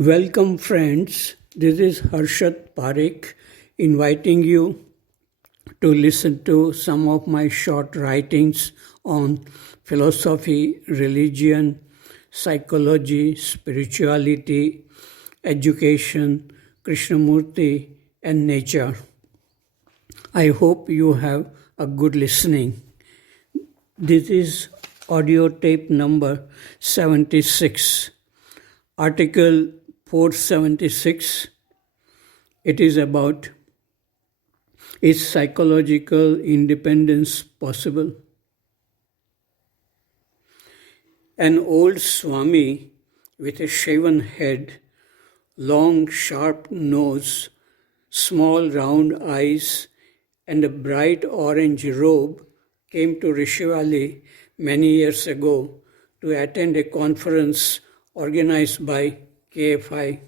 Welcome, friends. This is Harshad Parekh inviting you to listen to some of my short writings on philosophy, religion, psychology, spirituality, education, Krishnamurti, and nature. I hope you have a good listening. This is audio tape number 76. Article 476. It is about, is psychological independence possible? An old Swami with a shaven head, long sharp nose, small round eyes, and a bright orange robe came to Rishi Valley many years ago to attend a conference organized by KFI.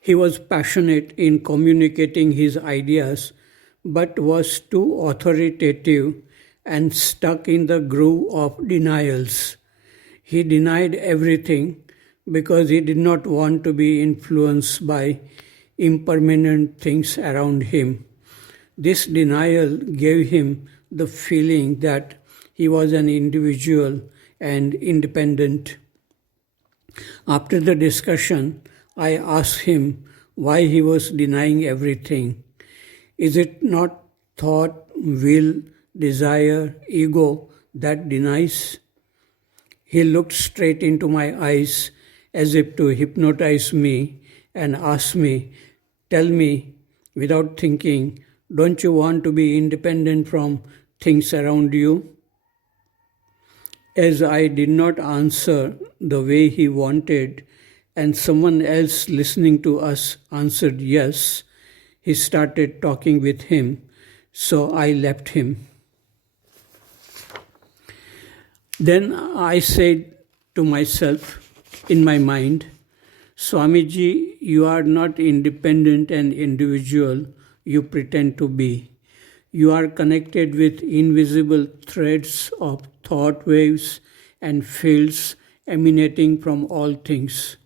He was passionate in communicating his ideas, but was too authoritative and stuck in the groove of denials. He denied everything because he did not want to be influenced by impermanent things around him. This denial gave him the feeling that he was an individual and independent. After the discussion, I asked him why he was denying everything. Is it not thought, will, desire, ego that denies? He looked straight into my eyes as if to hypnotize me and asked me, "Tell me, without thinking, don't you want to be independent from things around you?" As I did not answer the way he wanted, and someone else listening to us answered yes, he started talking with him, so I left him. Then I said to myself in my mind, "Swamiji, you are not independent and individual you pretend to be. You are connected with invisible threads of thought waves and fields emanating from all things.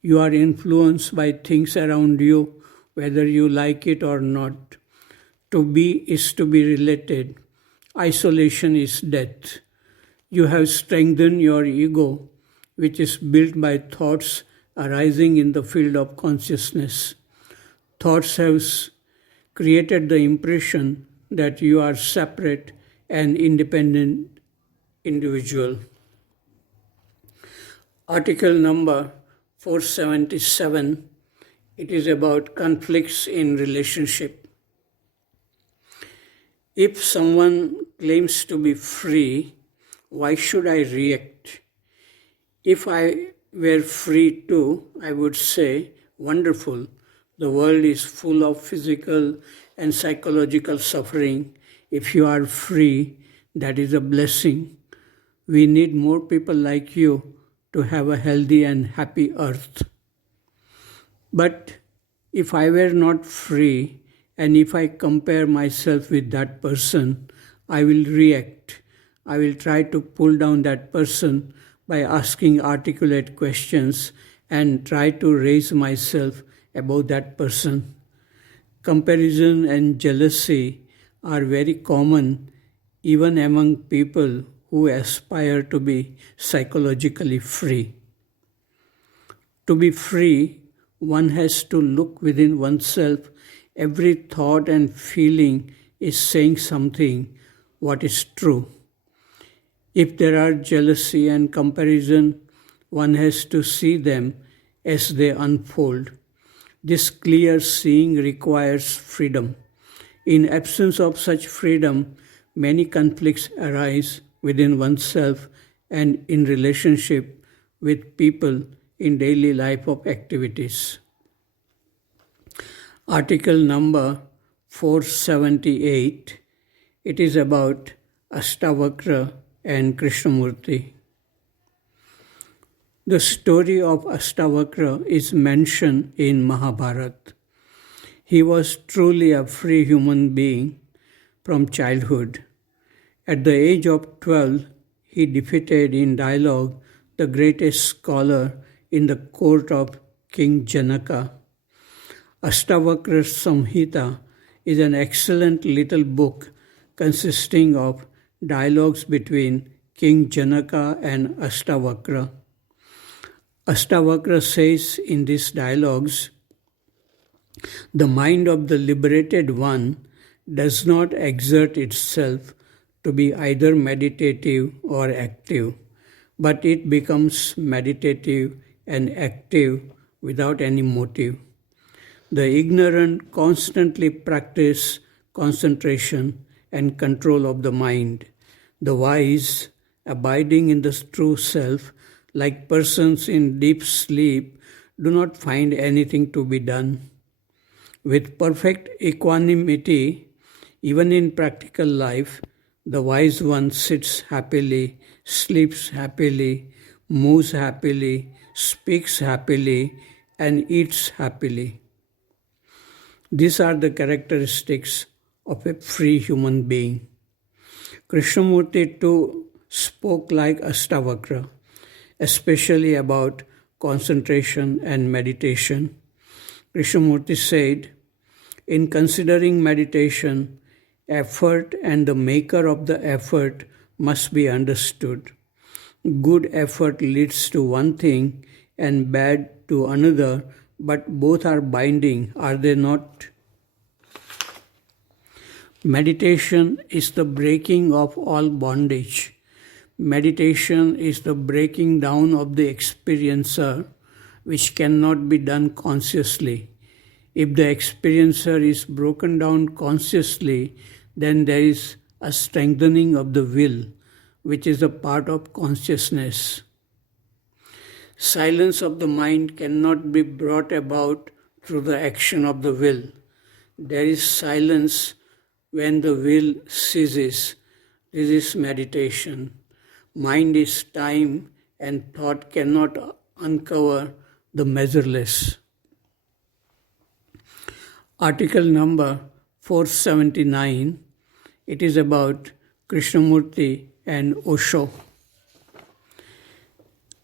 You are influenced by things around you, whether you like it or not. To be is to be related. Isolation is death. You have strengthened your ego, which is built by thoughts arising in the field of consciousness. Thoughts have created the impression that you are separate and independent individual." Article number 477. It is about conflicts in relationship. If someone claims to be free, why should I react? If I were free too, I would say, "Wonderful, the world is full of physical and psychological suffering. If you are free, that is a blessing. We need more people like you to have a healthy and happy earth." But if I were not free, and if I compare myself with that person, I will react. I will try to pull down that person by asking articulate questions and try to raise myself above that person. Comparison and jealousy are very common even among people who aspire to be psychologically free. To be free, one has to look within oneself. Every thought and feeling is saying something what is true. If there are jealousy and comparison, one has to see them as they unfold. This clear seeing requires freedom. In absence of such freedom, many conflicts arise within oneself and in relationship with people in daily life of activities. Article number 478. It is about Ashtavakra and Krishnamurti. The story of Ashtavakra is mentioned in Mahabharata. He was truly a free human being from childhood. At the age of 12, he defeated in dialogue the greatest scholar in the court of King Janaka. Astavakra Samhita is an excellent little book consisting of dialogues between King Janaka and Astavakra. Astavakra says in these dialogues, the mind of the liberated one does not exert itself to be either meditative or active, but it becomes meditative and active without any motive. The ignorant constantly practice concentration and control of the mind. The wise, abiding in the true self, like persons in deep sleep, do not find anything to be done. With perfect equanimity, even in practical life, the wise one sits happily, sleeps happily, moves happily, speaks happily, and eats happily. These are the characteristics of a free human being. Krishnamurti too spoke like Astavakra, especially about concentration and meditation. Krishnamurti said, in considering meditation, effort and the maker of the effort must be understood. Good effort leads to one thing and bad to another, but both are binding, are they not? Meditation is the breaking of all bondage. Meditation is the breaking down of the experiencer, which cannot be done consciously. If the experiencer is broken down consciously, then there is a strengthening of the will, which is a part of consciousness. Silence of the mind cannot be brought about through the action of the will. There is silence when the will ceases. This is meditation. Mind is time and thought cannot uncover the measureless. Article number 479, it is about Krishnamurti and Osho.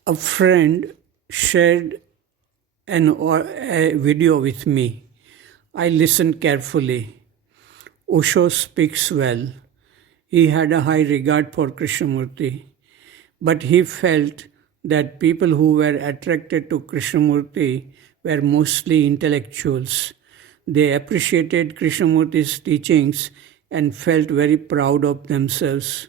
A friend shared a video with me. I listened carefully. Osho speaks well. He had a high regard for Krishnamurti, but he felt that people who were attracted to Krishnamurti were mostly intellectuals. They appreciated Krishnamurti's teachings and felt very proud of themselves.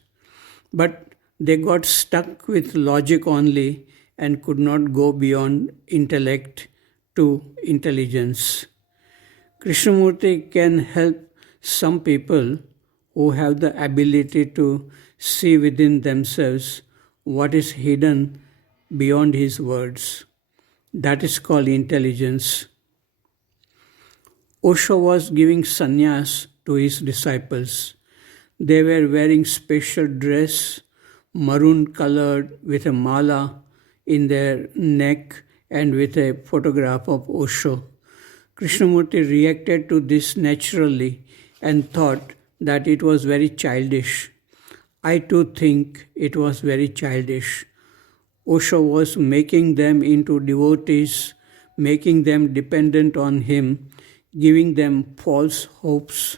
But they got stuck with logic only and could not go beyond intellect to intelligence. Krishnamurti can help some people who have the ability to see within themselves what is hidden beyond his words. That is called intelligence. Osho was giving sannyas to his disciples. They were wearing special dress, maroon colored, with a mala in their neck and with a photograph of Osho. Krishnamurti reacted to this naturally and thought that it was very childish. I too think it was very childish. Osho was making them into devotees, making them dependent on him, giving them false hopes.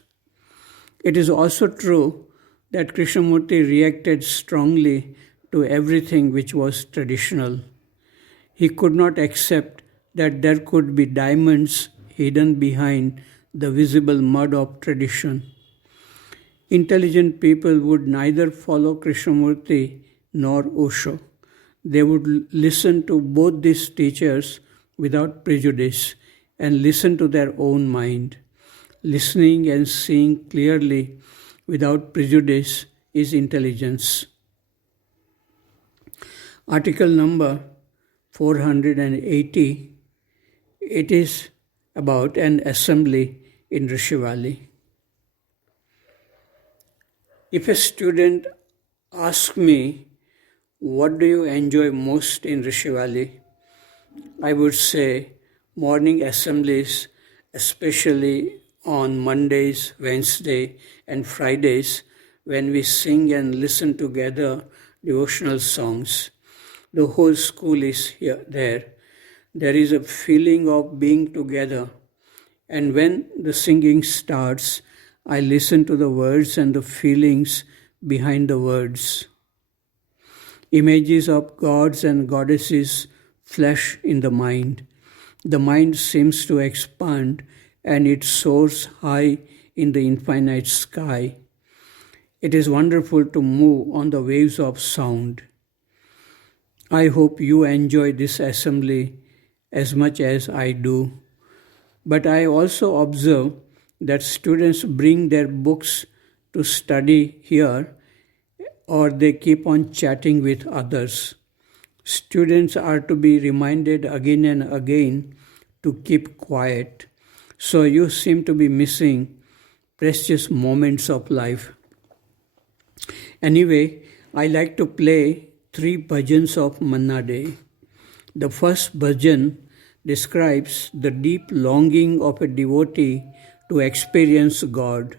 It is also true that Krishnamurti reacted strongly to everything which was traditional. He could not accept that there could be diamonds hidden behind the visible mud of tradition. Intelligent people would neither follow Krishnamurti nor Osho. They would listen to both these teachers without prejudice and listen to their own mind. Listening and seeing clearly without prejudice is intelligence. Article number 480, it is about an assembly in Rishi Valley. If a student asks me, what do you enjoy most in Rishi Valley? I would say morning assemblies, especially on Mondays, Wednesday, and Fridays, when we sing and listen together devotional songs. The whole school is there. there is a feeling of being together. And when the singing starts, I listen to the words and the feelings behind the words. Images of gods and goddesses flash in the mind. The mind seems to expand and it soars high in the infinite sky. It is wonderful to move on the waves of sound. I hope you enjoy this assembly as much as I do. But I also observe that students bring their books to study here or they keep on chatting with others. Students are to be reminded again and again to keep quiet. So you seem to be missing precious moments of life. Anyway, I like to play 3 bhajans of Manna Day. The first bhajan describes the deep longing of a devotee to experience God.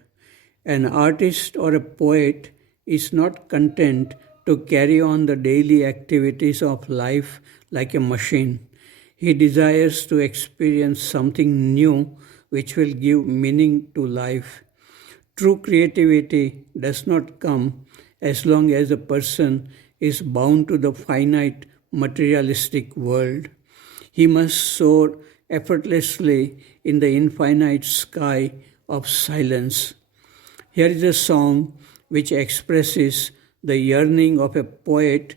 An artist or a poet is not content to carry on the daily activities of life like a machine. He desires to experience something new which will give meaning to life. True creativity does not come as long as a person is bound to the finite materialistic world. He must soar effortlessly in the infinite sky of silence. Here is a song which expresses the yearning of a poet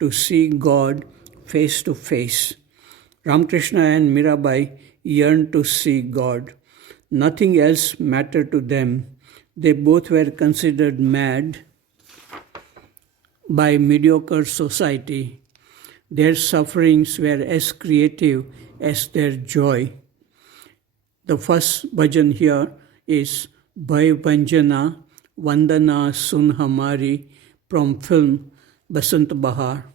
to see God face to face. Ramakrishna and Mirabai yearned to see God. Nothing else mattered to them. They both were considered mad by mediocre society. Their sufferings were as creative as their joy. The first bhajan here is Bhai Banjana Vandana Sun Hamari from film Basant Bahar.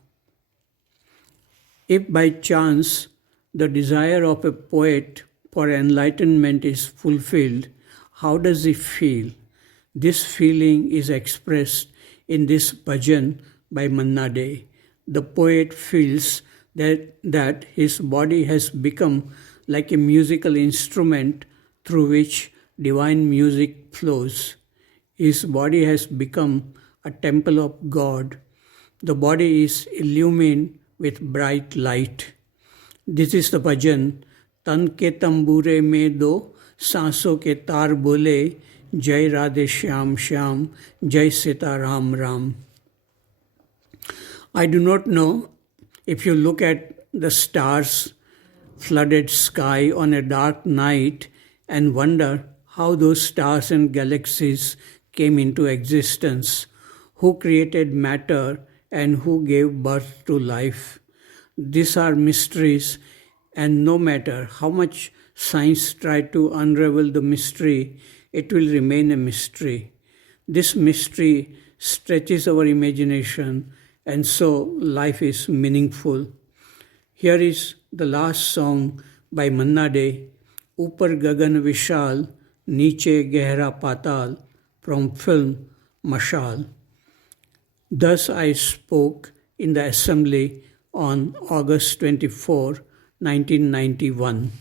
If by chance the desire of a poet for enlightenment is fulfilled, how does he feel? This feeling is expressed in this bhajan by Manna Day. The poet feels that his body has become like a musical instrument through which divine music flows. His body has become a temple of God. The body is illumined with bright light. This is the bhajan. Tan ke tambure mein do, सांसों के तार बोले, जय राधे श्याम श्याम, जय Sita Ram Ram. I do not know if you look at the stars, flooded sky on a dark night and wonder how those stars and galaxies came into existence, who created matter and who gave birth to life. These are mysteries, and no matter how much science tries to unravel the mystery, it will remain a mystery. This mystery stretches our imagination, and so life is meaningful. Here is the last song by Manna Day, Upar Gagan Vishal, Niche Gehra Patal, from film Mashal. Thus I spoke in the assembly on August 24, 1991.